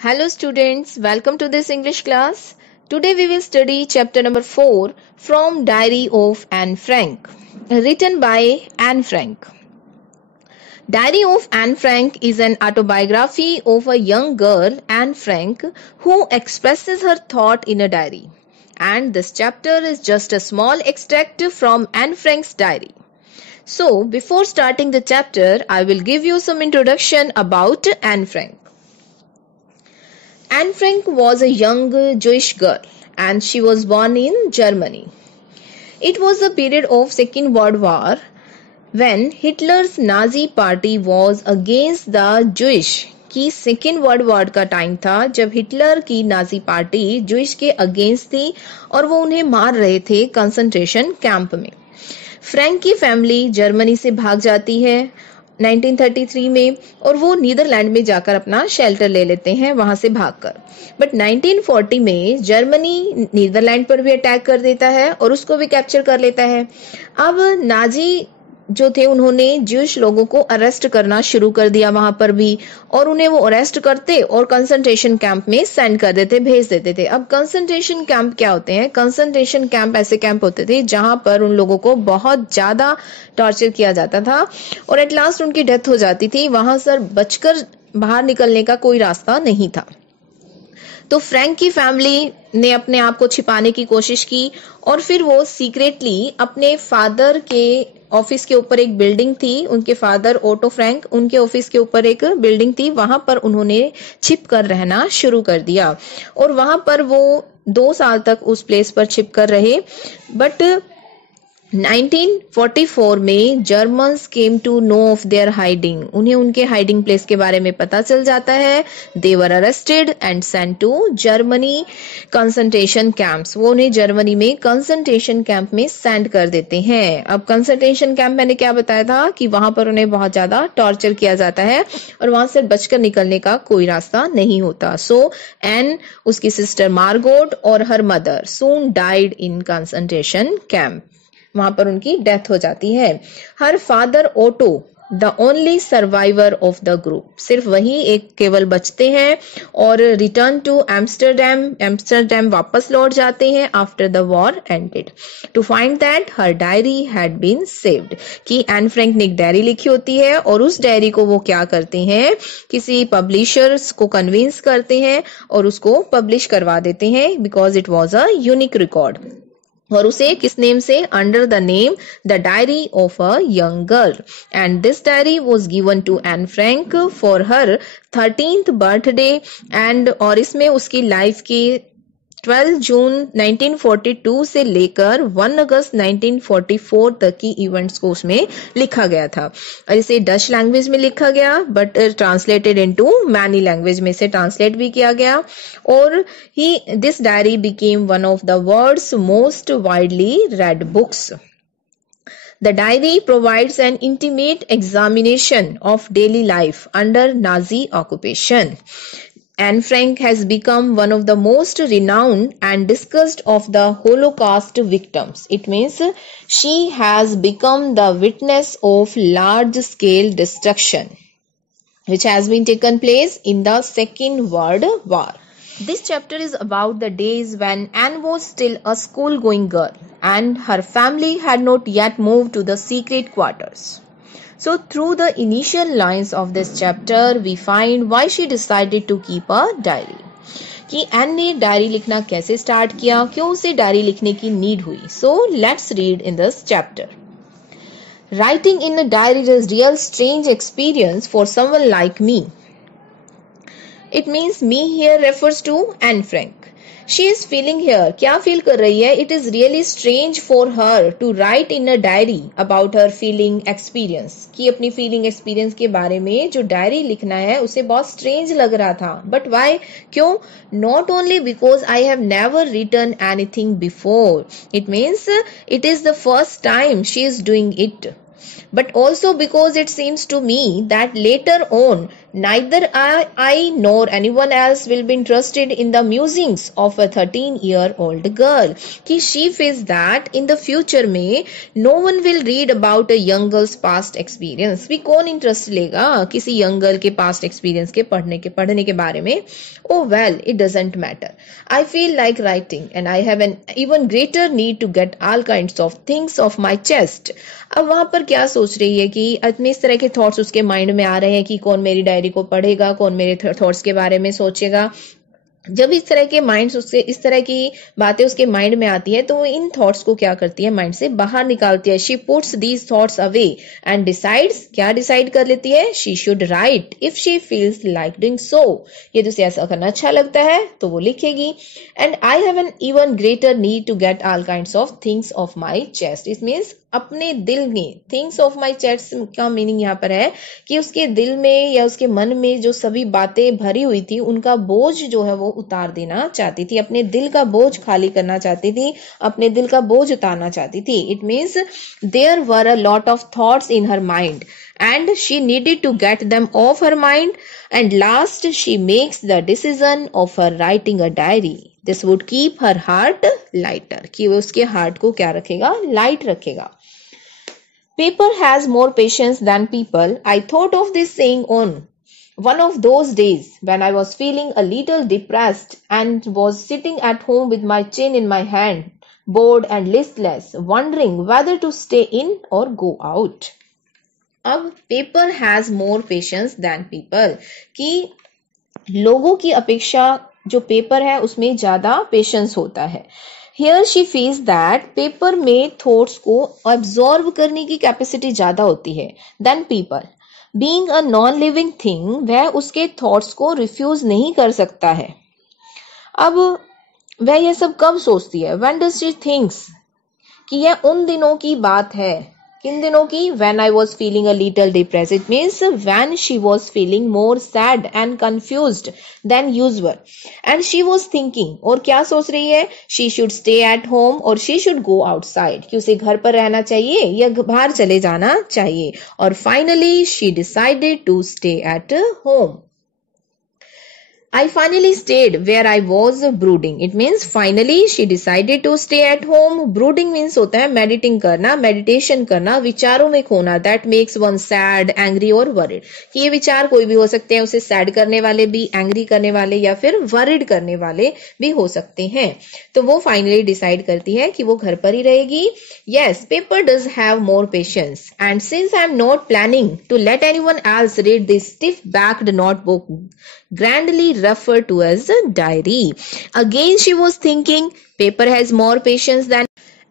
Hello students, welcome to this English class. Today we will study chapter number 4 from Diary of Anne Frank, written by Anne Frank. Diary of Anne Frank is an autobiography of a young girl, Anne Frank, who expresses her thought in a diary. And this chapter is just a small extract from Anne Frank's diary. So, before starting the chapter, I will give you some introduction about Anne Frank. Anne Frank was a young Jewish girl and she was born in Germany. It was the period of Second World War when Hitler's Nazi party was against the Jewish. कि second world war का time था जब Hitler की Nazi party Jewish के against थी और वो उन्हें मार रहे थे कंसंट्रेशन कैंप में। फ्रैंक की फैमिली जर्मनी से भाग जाती है 1933 में और वो नीदरलैंड में जाकर अपना शेल्टर ले लेते हैं वहां से भागकर। बट 1940 में जर्मनी नीदरलैंड पर भी अटैक कर देता है और उसको भी कैप्चर कर लेता है। अब नाजी जो थे उन्होंने ज्यूइश लोगों को अरेस्ट करना शुरू कर दिया वहां पर भी, और उन्हें वो अरेस्ट करते और कंसंट्रेशन कैंप में सेंड कर देते, भेज देते थे। अब कंसंट्रेशन कैंप क्या होते हैं? कंसंट्रेशन कैंप ऐसे कैंप होते थे जहां पर उन लोगों को बहुत ज्यादा टॉर्चर किया जाता था और एट लास्ट उनकी डेथ हो जाती थी। वहां से बचकर बाहर निकलने का कोई रास्ता नहीं था। तो फ्रैंक की फैमिली ने अपने आप को छिपाने की कोशिश की और फिर वो सीक्रेटली अपने फादर के ऑफिस के ऊपर एक बिल्डिंग थी, उनके फादर ओटो फ्रैंक, उनके ऑफिस के ऊपर एक बिल्डिंग थी, वहां पर उन्होंने छिप कर रहना शुरू कर दिया और वहां पर वो 2 साल तक उस प्लेस पर छिप कर रहे। बट 1944 में Germans came to know of their hiding, उन्हें उनके हाइडिंग प्लेस के बारे में पता चल जाता है। They were arrested and sent to Germany concentration camps, वो उन्हें जर्मनी में कंसंट्रेशन कैंप में सेंड कर देते हैं। अब कंसंट्रेशन कैंप मैंने क्या बताया था कि वहां पर उन्हें बहुत ज्यादा टॉर्चर किया जाता है और वहां से बचकर निकलने का कोई रास्ता नहीं होता। सो एन, उसकी सिस्टर मार्गोट और her mother soon died in concentration camp, वहां पर उनकी डेथ हो जाती है। Her father Otto the only survivor of the group, सिर्फ वही एक केवल बचते हैं और रिटर्न टू एम्स्टरडेम वापस लौट जाते हैं after the war ended to find that her diary had been saved, कि एन फ्रैंक ने एक डायरी लिखी होती है और उस डायरी को वो क्या करते हैं, किसी पब्लिशर्स को कन्विंस करते हैं और उसको पब्लिश करवा देते हैं because it was a unique record. और उसे किस नेम से? Under the name the diary of a young girl, and this diary was given to Anne Frank for her 13th birthday and, और इसमें उसकी लाइफ की 12 जून 1942 से लेकर 1 अगस्त 1944 तक की इवेंट्स को उसमें लिखा गया था। और इसे डच लैंग्वेज में लिखा गया but translated into many language में से ट्रांसलेट भी किया गया और this diary became one of the world's most widely read books. The diary provides an intimate examination of daily life under Nazi occupation. Anne Frank has become one of the most renowned and discussed of the Holocaust victims. It means she has become the witness of large-scale destruction which has been taken place in the Second World War. This chapter is about the days when Anne was still a school-going girl and her family had not yet moved to the secret quarters. So through the initial lines of this chapter, we find why she decided to keep a diary. कि N ने diary लिखना कैसे start किया, क्यों उसे diary लिखने की need हुई। So let's read in this chapter. Writing in a diary is real strange experience for someone like me. It means me here refers to Anne Frank. She is feeling here. क्या feel कर रही है? It is really strange for her to write in a diary about her feeling experience. कि अपनी feeling experience के बारे में जो डायरी लिखना है उसे बहुत strange लग रहा था। But why? क्यों? Not only because I have never written anything before. It means it is the first time she is doing it. But also because it seems to me that later on Neither I nor anyone else will be interested in the musings of a 13-year-old girl. कि she feels that in the future में no one will read about a young girl's past experience. भी कौन interest लेगा किसी young girl के past experience के पढ़ने के बारे में? Oh well, it doesn't matter. I feel like writing and I have an even greater need to get all kinds of things off my chest. अब वहां पर क्या सोच रही है कि इतने इस तरह के थॉट्स उसके माइंड में आ रहे हैं कि कौन मेरी डायरी को पढ़ेगा, कौन मेरे थॉट्स के बारे में सोचेगा. जब इस तरह के माइंड्स उससे इस तरह की बातें उसके माइंड में आती है तो वो इन थॉट्स को क्या करती है, माइंड से बाहर निकालती है. She puts these thoughts away and decides, क्या डिसाइड कर लेती है, she should write if she feels like doing so. यदि उसे ऐसा करना अच्छा लगता है तो वो लिखेगी. And I have an even greater need to get all kinds of things off my chest. It means अपने दिल में, थिंग्स ऑफ माई चेस्ट का मीनिंग यहाँ पर है कि उसके दिल में या उसके मन में जो सभी बातें भरी हुई थी उनका बोझ जो है वो उतार देना चाहती थी, अपने दिल का बोझ खाली करना चाहती थी, अपने दिल का बोझ उतारना चाहती थी. It means there were a lot of thoughts in her mind and she needed to get them off her mind, and last she makes the decision of her writing a diary. This would keep her heart lighter, कि वो उसके heart को क्या रखेगा, light रखेगा. Paper has more patience than people. I thought of this saying on one of those days when I was feeling a little depressed and was sitting at home with my chin in my hand, bored and listless, wondering whether to stay in or go out. अब paper has more patience than people, कि लोगों की अपेक्षा जो paper है उसमें ज्यादा patience होता है. Here she feels that paper में थॉट्स को अब्सॉर्ब करने की कैपेसिटी ज्यादा होती है than people. Being a non living thing, वह उसके थॉट्स को रिफ्यूज नहीं कर सकता है. अब वह यह सब कब सोचती है, व्हेन डज शी थिंक्स, कि यह उन दिनों की बात है. किन दिनों की, when I was feeling a little depressed. It means when she was feeling more sad and confused than usual. And she was thinking, और क्या सोच रही है, she should stay at home or she should go outside, कि उसे घर पर रहना चाहिए या बाहर चले जाना चाहिए. और finally she decided to stay at home. I finally stayed where I was brooding. It means finally she decided to stay at home. Brooding means होता है meditating करना, meditation करना, विचारों में खोना. That makes one sad, angry or worried. कि ये विचार कोई भी हो सकते हैं, उसे sad करने वाले भी, angry करने वाले या फिर worried करने वाले भी हो सकते हैं. तो वो finally decide करती है कि वो घर पर ही रहेगी. Yes, paper does have more patience. And since I am not planning to let anyone else read this stiff-backed notebook, grandly referred to as a diary. Again she was thinking, paper has more patience than,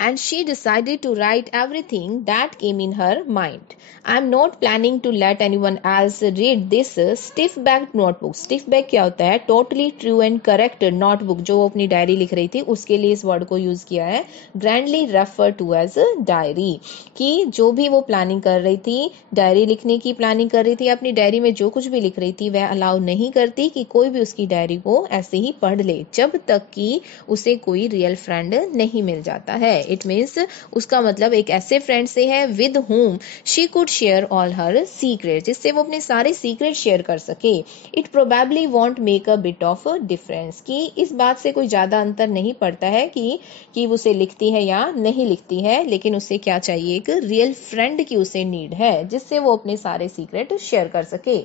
and she decided to write everything that came in her mind. I am not planning to let anyone else read this stiff-backed notebook. Stiff-back क्या होता है, totally true and correct notebook, जो वो अपनी diary लिख रही थी उसके लिए इस वर्ड को यूज किया है. grandly referred to as a diary, कि जो भी वो प्लानिंग कर रही थी, डायरी लिखने की प्लानिंग कर रही थी, अपनी डायरी में जो कुछ भी लिख रही थी वह अलाउ नहीं करती कि कोई भी उसकी डायरी को ऐसे ही पढ़ ले जब तक कि उसे कोई रियल फ्रेंड नहीं मिल जाता है. इट मीन्स उसका मतलब एक ऐसे फ्रेंड से है with whom she could share all her secrets, जिससे वो अपने सारे सीक्रेट शेयर कर सके. It probably want make a bit of difference, कि इस बात से कोई ज्यादा अंतर नहीं पड़ता है कि वो उसे लिखती है या नहीं लिखती है, लेकिन उसे क्या चाहिए, एक रियल फ्रेंड की उसे नीड है जिससे वो अपने सारे सीक्रेट शेयर कर सके.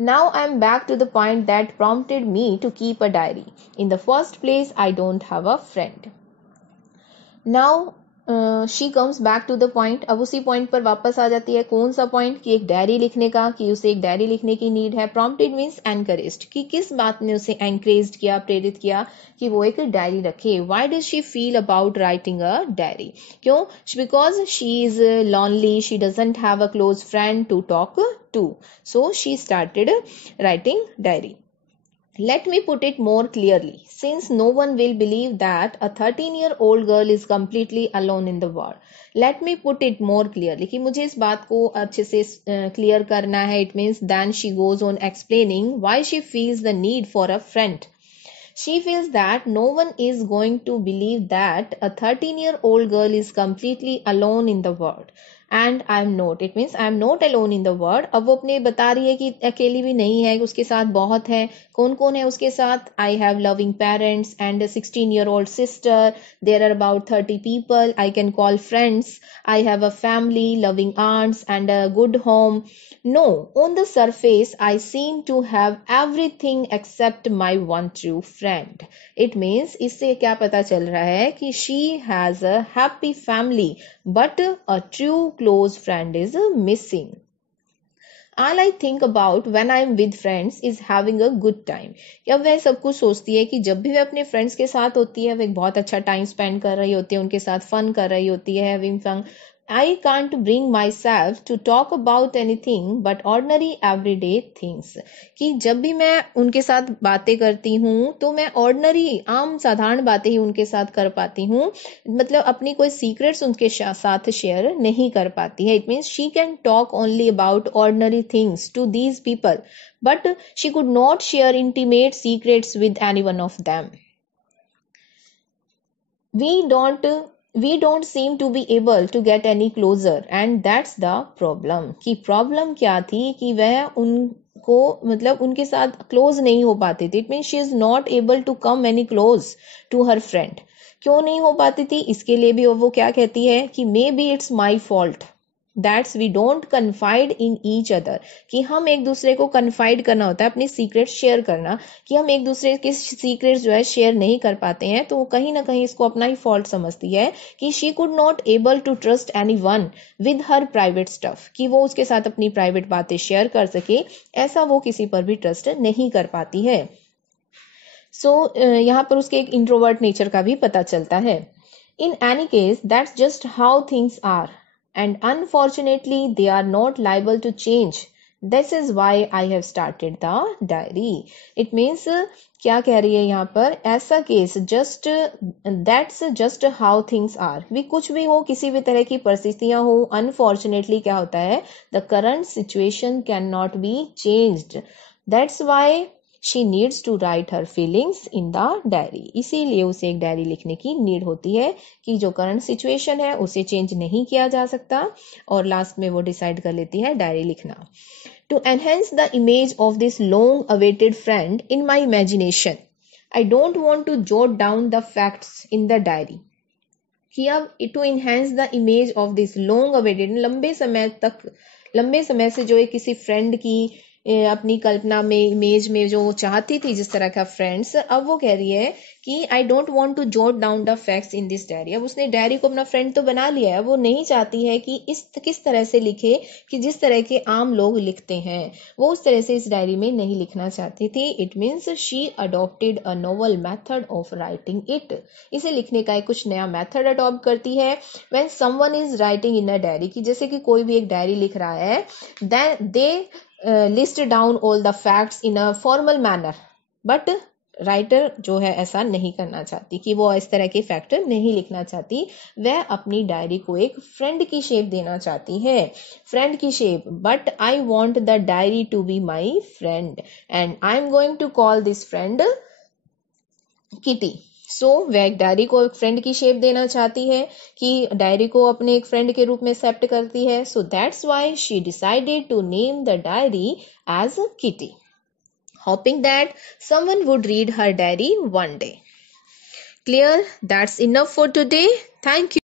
Now I am back to the point that prompted me to keep a diary. In the first place, I don't have a friend. Now she comes back to the point. अब उसी point पर वापस आ जाती है. कौन सा point, कि एक डायरी लिखने का, कि उसे एक डायरी लिखने की नीड है. prompted means encouraged, कि किस बात ने उसे encouraged किया, प्रेरित किया कि वो एक डायरी रखे. why does she feel about writing a diary? क्यों, because she is lonely, she doesn't have a close friend to talk to, so she started writing diary. Let me put it more clearly, since no one will believe that a 13-year-old girl is completely alone in the world. Let me put it more clearly, कि मुझे इस बात को अच्छे से clear करना है. It means then she goes on explaining why she feels the need for a friend. She feels that no one is going to believe that a 13-year-old girl is completely alone in the world. And I am not, it means I am not alone in the world. अब वो अपने बता रही है कि अकेली भी नहीं है, उसके साथ बहुत है। कौन कौन है उसके साथ? I have loving parents and a 16-year-old sister. There are about 30 people I can call friends. I have a family, loving aunts and a good home. No, on the surface I seem to have everything except my one true friend. It means इससे क्या पता चल रहा है कि she has a happy family but a true close friend is missing. All I think about when I'm with friends is having a good time. अब वह सब कुछ सोचती है कि जब भी वह अपने फ्रेंड्स के साथ होती है, वह एक बहुत अच्छा टाइम स्पेंड कर रही होती है, उनके साथ फन कर रही होती है, having fun. I can't bring myself to talk about anything but ordinary everyday things. कि जब भी मैं उनके साथ बातें करती हूँ तो मैं ऑर्डिनरी आम साधारण बातें ही उनके साथ कर पाती हूँ, मतलब अपनी कोई सीक्रेट्स उनके साथ शेयर नहीं कर पाती है। It means she can talk only about ordinary things to these people but she could not share intimate secrets with any one of them. we don't seem to be able to get any closer and that's the problem। कि problem क्या थी कि वह उनको मतलब उनके साथ close नहीं हो पाती थी। It mean she is not able to come any close to her friend. क्यों नहीं हो पाती थी? इसके लिए भी वो क्या कहती है कि maybe it's my fault that's we don't confide in each other. कि हम एक दूसरे को कन्फाइड करना होता है, अपनी सीक्रेट शेयर करना, कि हम एक दूसरे के सीक्रेट जो है शेयर नहीं कर पाते हैं, तो वो कहीं ना कहीं इसको अपना ही फॉल्ट समझती है कि she could not able to trust any one with her private stuff. कि वो उसके साथ अपनी प्राइवेट बातें शेयर कर सके, ऐसा वो किसी पर भी ट्रस्ट नहीं कर पाती है। यहाँ पर उसके एक इंट्रोवर्ट नेचर का भी पता चलता है। In any case that's just how things are and unfortunately they are not liable to change. This is why I have started the diary. It means क्या कह रही है यहाँ पर? ऐसा case just that's just how things are, भी कुछ भी हो, किसी भी तरह की परिस्थितियां हो, अनफॉर्चुनेटली क्या होता है? The current situation can not be changed. That's why she needs to write her feelings in the diary. इसीलिए उसे एक डायरी लिखने की नीड होती है कि जो करंट सिचुएशन है उसे चेंज नहीं किया जा सकता, और लास्ट में वो डिसाइड कर लेती है डायरी लिखना। To enhance the image of this long awaited friend in my imagination I don't want to jot down the facts in the diary. कि अब to enhance the image of this long awaited, लंबे समय से जो है किसी friend की अपनी कल्पना में, इमेज में जो चाहती थी जिस तरह का फ्रेंड्स, अब वो कह रही है कि I don't want to jot down the facts in this diary. अब उसने डायरी को अपना फ्रेंड तो बना लिया है, वो नहीं चाहती है कि किस तरह से लिखे कि जिस तरह के आम लोग लिखते हैं, वो उस तरह से इस डायरी में नहीं लिखना चाहती थी। It means she adopted a novel method of writing it. इसे लिखने का एक कुछ नया मेथड अडॉप्ट करती है। When someone is writing in a diary, कि जैसे कि कोई भी एक डायरी लिख रहा है, then they list down all the facts in a formal manner, but writer जो है ऐसा नहीं करना चाहती, कि वो इस तरह के फैक्टर नहीं लिखना चाहती। वह अपनी डायरी को एक फ्रेंड की शेप देना चाहती है, फ्रेंड की shape. But I want the diary to be my friend and I am going to call this friend Kitty. So वह एक डायरी को एक फ्रेंड की शेप देना चाहती है, कि डायरी को अपने एक फ्रेंड के रूप में एक्सेप्ट करती है। So that's why she decided to name the diary as Kitty, hoping that someone would read her diary one day. Clear? That's enough for today. Thank you.